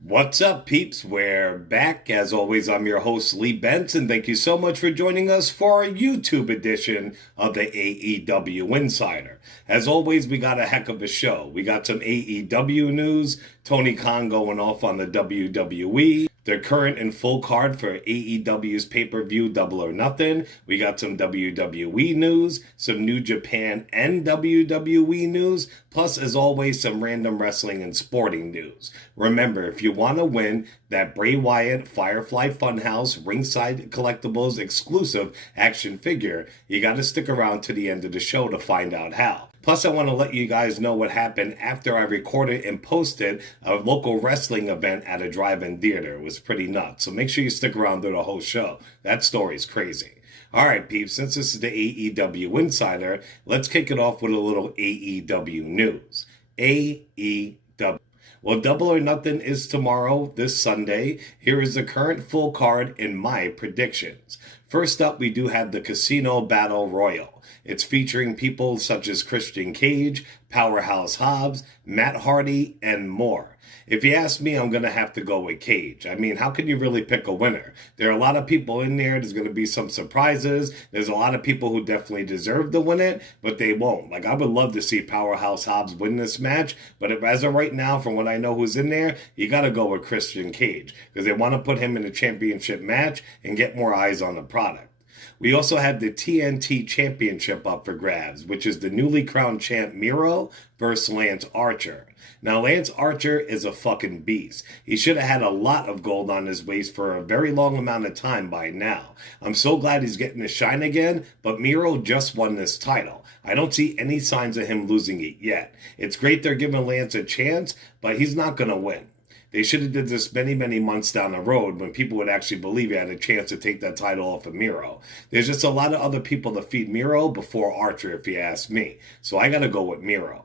What's up, peeps? We're back. As always, I'm your host, Lee Benson. Thank you so much for joining us for our YouTube edition of the AEW Insider. As always, we got a heck of a show. We got some AEW news, Tony Khan going off on the WWE, the current and full card for AEW's pay-per-view Double or Nothing. We got some WWE news, some New Japan and WWE news, plus, as always, some random wrestling and sporting news. Remember, if you want to win that Bray Wyatt Firefly Funhouse Ringside Collectibles exclusive action figure, you got to stick around to the end of the show to find out how. Plus, I want to let you guys know what happened after I recorded and posted a local wrestling event at a drive-in theater. It was pretty nuts. So make sure you stick around through the whole show. That story's crazy. All right, peeps, since this is the AEW Insider, let's kick it off with a little AEW news. AEW. Well, Double or Nothing is tomorrow, this Sunday. Here is the current full card in my predictions. First up, we do have the Casino Battle Royal. It's featuring people such as Christian Cage, Powerhouse Hobbs, Matt Hardy, and more. If you ask me, I'm going to have to go with Cage. I mean, how can you really pick a winner? There are a lot of people in there. There's going to be some surprises. There's a lot of people who definitely deserve to win it, but they won't. Like, I would love to see Powerhouse Hobbs win this match, but as of right now, from what I know who's in there, you got to go with Christian Cage because they want to put him in a championship match and get more eyes on the product. We also have the TNT Championship up for grabs, which is the newly crowned champ Miro versus Lance Archer. Now, Lance Archer is a fucking beast. He should have had a lot of gold on his waist for a very long amount of time by now. I'm so glad he's getting to shine again, but Miro just won this title. I don't see any signs of him losing it yet. It's great they're giving Lance a chance, but he's not going to win. They should have did this many, many months down the road when people would actually believe he had a chance to take that title off of Miro. There's just a lot of other people to feed Miro before Archer, if you ask me. So I got to go with Miro.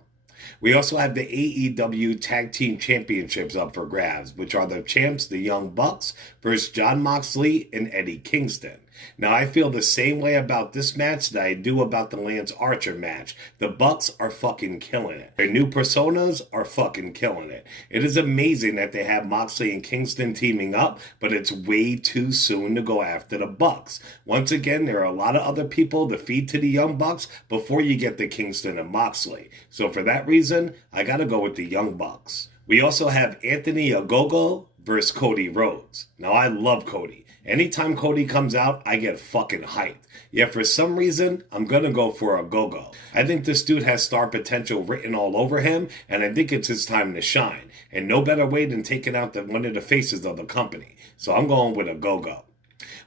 We also have the AEW Tag Team Championships up for grabs, which are the champs, the Young Bucks, versus Jon Moxley and Eddie Kingston. Now, I feel the same way about this match that I do about the Lance Archer match. The Bucks are fucking killing it. Their new personas are fucking killing it. It is amazing that they have Moxley and Kingston teaming up, but it's way too soon to go after the Bucks. Once again, there are a lot of other people to feed to the Young Bucks before you get to Kingston and Moxley. So for that reason, I gotta go with the Young Bucks. We also have Anthony Ogogo versus Cody Rhodes. Now, I love Cody. Anytime Cody comes out, I get fucking hyped. Yet for some reason, I'm going to go for Ogogo. I think this dude has star potential written all over him, and I think it's his time to shine. And no better way than taking out one of the faces of the company. So I'm going with Ogogo.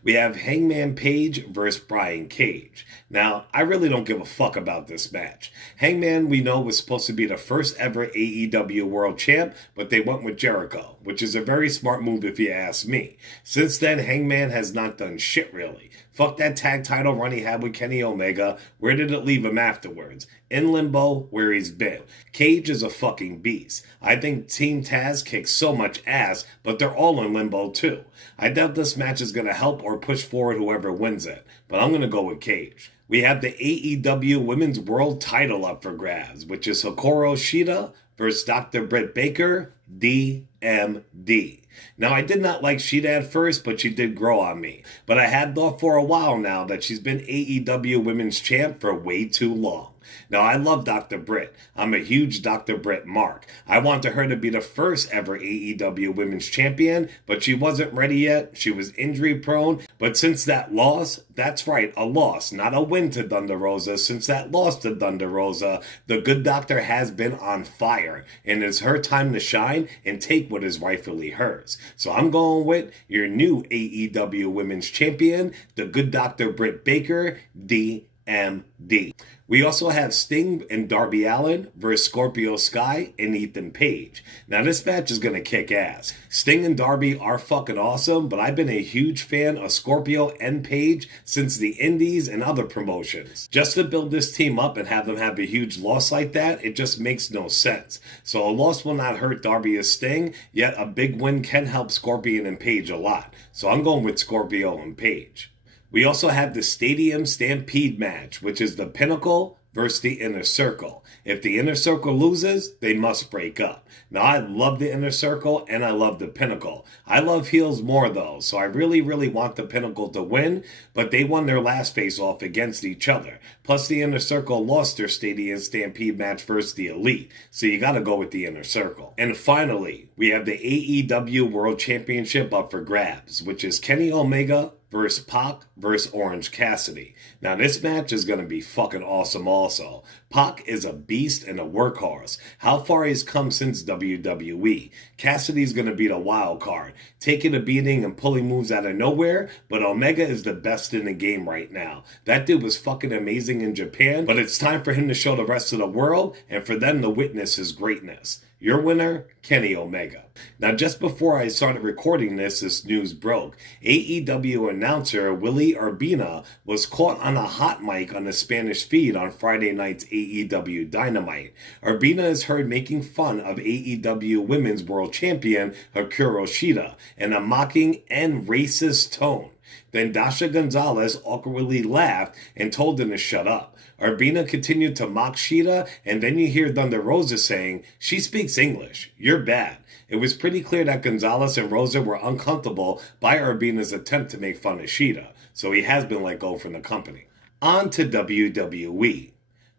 We have Hangman Page versus Brian Cage. Now, I really don't give a fuck about this match. Hangman, we know, was supposed to be the first ever AEW World Champ, but they went with Jericho, which is a very smart move if you ask me. Since then, Hangman has not done shit really. Fuck that tag title run he had with Kenny Omega. Where did it leave him afterwards? In limbo, where he's been. Cage is a fucking beast. I think Team Taz kicks so much ass, but they're all in limbo too. I doubt this match is going to help or push forward whoever wins it, but I'm going to go with Cage. We have the AEW Women's World Title up for grabs, which is Hikaru Shida versus Dr. Britt Baker, DMD. Now, I did not like Shida at first, but she did grow on me. But I had thought for a while now that she's been AEW Women's Champ for way too long. Now, I love Dr. Britt. I'm a huge Dr. Britt mark. I wanted her to be the first ever AEW Women's Champion, but she wasn't ready yet. She was injury prone. But since that loss, that's right, a loss, not a win to Thunder Rosa. Since that loss to Thunder Rosa, the good doctor has been on fire. And it's her time to shine and take what is rightfully hers. So I'm going with your new AEW Women's Champion, the good Dr. Britt Baker, DMD. We also have Sting and Darby Allin versus Scorpio Sky and Ethan Page. Now, this match is going to kick ass. Sting and Darby are fucking awesome, but I've been a huge fan of Scorpio and Page since the Indies and other promotions. Just to build this team up and have them have a huge loss like that, it just makes no sense. So a loss will not hurt Darby or Sting, yet a big win can help Scorpion and Page a lot. So I'm going with Scorpio and Page. We also have the Stadium Stampede match, which is the Pinnacle versus the Inner Circle. If the Inner Circle loses, they must break up. Now, I love the Inner Circle and I love the Pinnacle. I love heels more though, so I really want the Pinnacle to win, but they won their last face-off against each other. Plus, the Inner Circle lost their Stadium Stampede match versus the Elite, so you gotta go with the Inner Circle. And finally, we have the AEW World Championship up for grabs, which is Kenny Omega versus Pac versus Orange Cassidy. Now, this match is going to be fucking awesome also. Pac is a beast and a workhorse. How far he's come since WWE. Cassidy's going to be the wild card, taking a beating and pulling moves out of nowhere, but Omega is the best in the game right now. That dude was fucking amazing in Japan, but it's time for him to show the rest of the world and for them to witness his greatness. Your winner, Kenny Omega. Now, just before I started recording this news broke. AEW announcer Willie Urbina was caught on a hot mic on the Spanish feed on Friday night's AEW Dynamite. Urbina is heard making fun of AEW Women's World Champion Hikaru Shida in a mocking and racist tone. Then Dasha Gonzalez awkwardly laughed and told him to shut up. Urbina continued to mock Shida, and then you hear Thunder Rosa saying, "She speaks English. You're bad." It was pretty clear that Gonzalez and Rosa were uncomfortable by Urbina's attempt to make fun of Shida, so he has been let go from the company. On to WWE.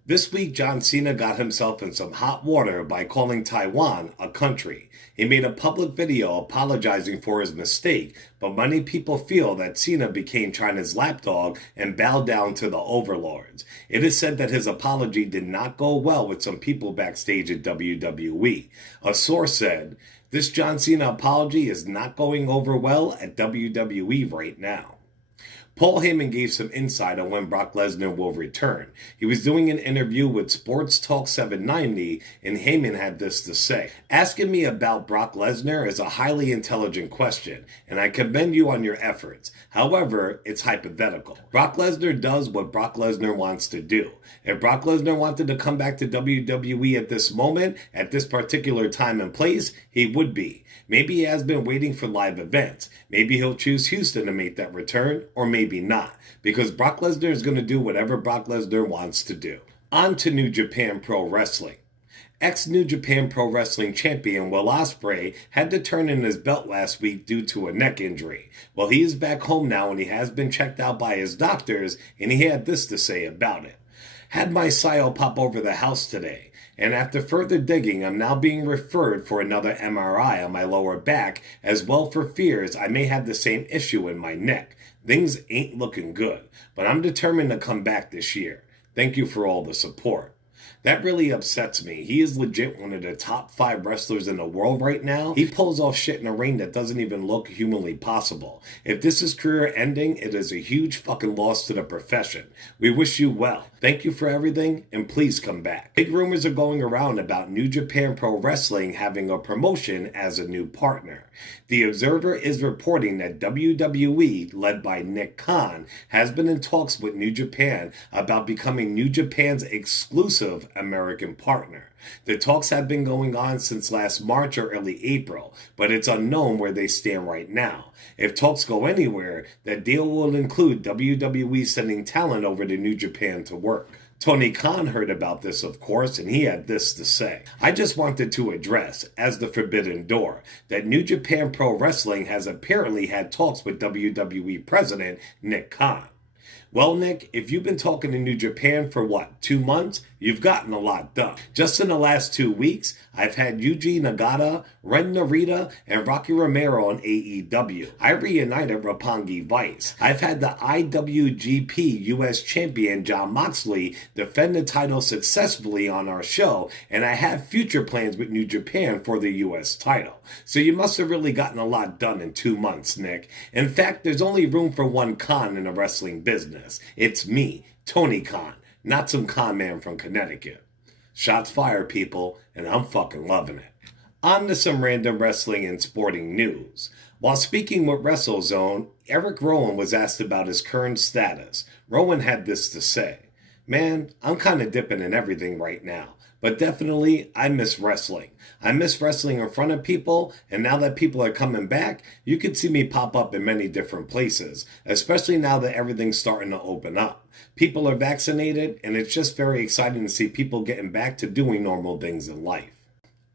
This week, John Cena got himself in some hot water by calling Taiwan a country. He made a public video apologizing for his mistake, but many people feel that Cena became China's lapdog and bowed down to the overlords. It is said that his apology did not go well with some people backstage at WWE. A source said, "This John Cena apology is not going over well at WWE right now." Paul Heyman gave some insight on when Brock Lesnar will return. He was doing an interview with Sports Talk 790, and Heyman had this to say. "Asking me about Brock Lesnar is a highly intelligent question, and I commend you on your efforts. However, it's hypothetical. Brock Lesnar does what Brock Lesnar wants to do. If Brock Lesnar wanted to come back to WWE at this moment, at this particular time and place, he would be. Maybe he has been waiting for live events. Maybe he'll choose Houston to make that return, or maybe not, because Brock Lesnar is going to do whatever Brock Lesnar wants to do." On to New Japan Pro Wrestling. Ex-New Japan Pro Wrestling champion Will Ospreay had to turn in his belt last week due to a neck injury. Well, he is back home now and he has been checked out by his doctors, and he had this to say about it. "Had my sio pop over the house today, and after further digging, I'm now being referred for another MRI on my lower back, as well for fears I may have the same issue in my neck. Things ain't looking good, but I'm determined to come back this year. Thank you for all the support." That really upsets me. He is legit one of the top 5 wrestlers in the world right now. He pulls off shit in a ring that doesn't even look humanly possible. If this is career ending, it is a huge fucking loss to the profession. We wish you well. Thank you for everything, and please come back. Big rumors are going around about New Japan Pro Wrestling having a promotion as a new partner. The Observer is reporting that WWE, led by Nick Khan, has been in talks with New Japan about becoming New Japan's exclusive American partner. The talks have been going on since last March or early April, but it's unknown where they stand right now. If talks go anywhere, that deal will include WWE sending talent over to New Japan to work. Tony Khan heard about this, of course, and he had this to say. "I just wanted to address, as the forbidden door, that New Japan Pro Wrestling has apparently had talks with WWE President Nick Khan. Well, Nick, if you've been talking to New Japan for 2 months, you've gotten a lot done. Just in the last 2 weeks, I've had Yuji Nagata, Ren Narita, and Rocky Romero on AEW. I reunited Roppongi Vice. I've had the IWGP US Champion Jon Moxley defend the title successfully on our show, and I have future plans with New Japan for the US title. So you must have really gotten a lot done in 2 months, Nick. In fact, there's only room for one Khan in the wrestling business. It's me, Tony Khan, not some con man from Connecticut." Shots fired, people, and I'm fucking loving it. On to some random wrestling and sporting news. While speaking with WrestleZone, Eric Rowan was asked about his current status. Rowan had this to say. "Man, I'm kind of dipping in everything right now. But definitely, I miss wrestling. I miss wrestling in front of people, and now that people are coming back, you can see me pop up in many different places, especially now that everything's starting to open up. People are vaccinated, and it's just very exciting to see people getting back to doing normal things in life.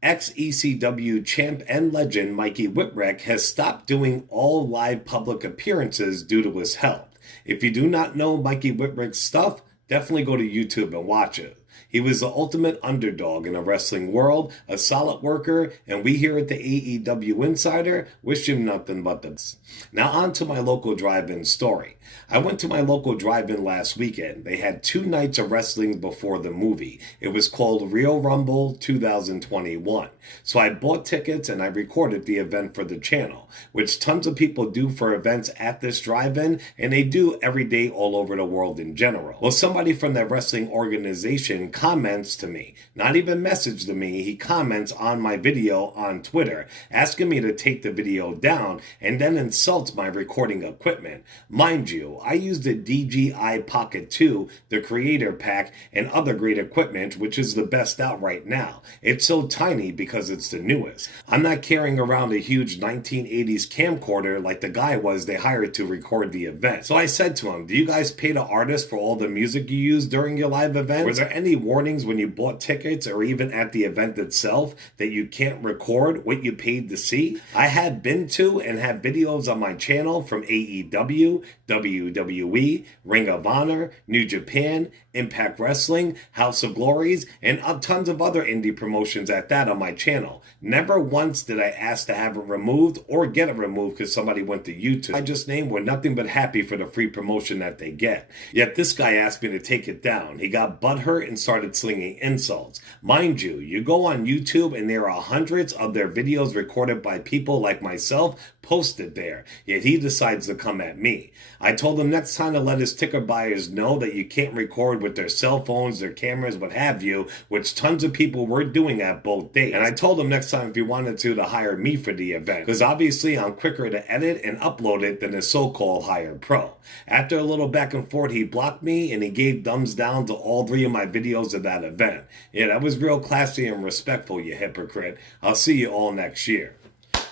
Ex-ECW champ and legend Mikey Whipwreck has stopped doing all live public appearances due to his health. If you do not know Mikey Whipwreck's stuff, definitely go to YouTube and watch it. He was the ultimate underdog in the wrestling world, a solid worker, and we here at the AEW Insider wish him nothing but the best. Now on to my local drive-in story. I went to my local drive-in last weekend. They had 2 nights of wrestling before the movie. It was called Real Rumble 2021. So I bought tickets and I recorded the event for the channel, which tons of people do for events at this drive-in, and they do every day all over the world in general. Well, somebody from that wrestling organization comments to me, not even message to me, he comments on my video on Twitter, asking me to take the video down and then insults my recording equipment. Mind you, I used the DJI Pocket 2, the Creator Pack, and other great equipment, which is the best out right now. It's so tiny because it's the newest. I'm not carrying around a huge 1980s camcorder like the guy was they hired to record the event. So I said to him, do you guys pay the artist for all the music you use during your live event? Were there any warnings when you bought tickets or even at the event itself that you can't record what you paid to see? I have been to and have videos on my channel from AEW, WWE, Ring of Honor, New Japan, Impact Wrestling, House of Glories, and tons of other indie promotions at that on my channel. Never once did I ask to have it removed or get it removed because somebody went to YouTube. I just named were nothing but happy for the free promotion that they get. Yet this guy asked me to take it down. He got butthurt and started slinging insults. Mind you, you go on YouTube and there are hundreds of their videos recorded by people like myself posted there, yet he decides to come at me. I told him next time to let his ticket buyers know that you can't record with their cell phones, their cameras, what have you, which tons of people were doing at both days. And I told him next time if he wanted to hire me for the event, because obviously I'm quicker to edit and upload it than a so-called hired pro. After a little back and forth, he blocked me and he gave thumbs down to all 3 of my videos of that event. Yeah, that was real classy and respectful, you hypocrite. I'll see you all next year.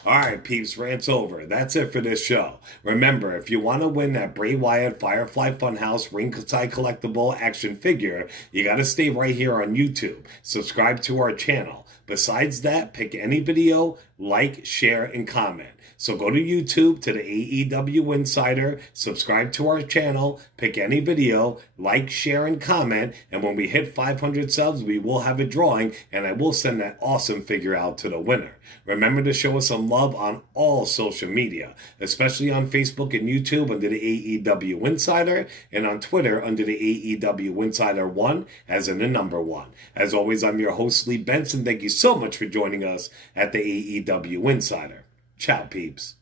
Alright peeps, rant's over. That's it for this show. Remember, if you want to win that Bray Wyatt Firefly Funhouse ringside collectible action figure, you gotta stay right here on YouTube. Subscribe to our channel. Besides that, pick any video, like, share, and comment. So go to YouTube, to the AEW Insider, subscribe to our channel, pick any video, like, share, and comment, and when we hit 500 subs, we will have a drawing, and I will send that awesome figure out to the winner. Remember to show us some love on all social media, especially on Facebook and YouTube under the AEW Insider, and on Twitter under the AEW Insider 1, as in the number 1. As always, I'm your host, Lee Benson. Thank you so much for joining us at the AEW Insider. Ciao, peeps.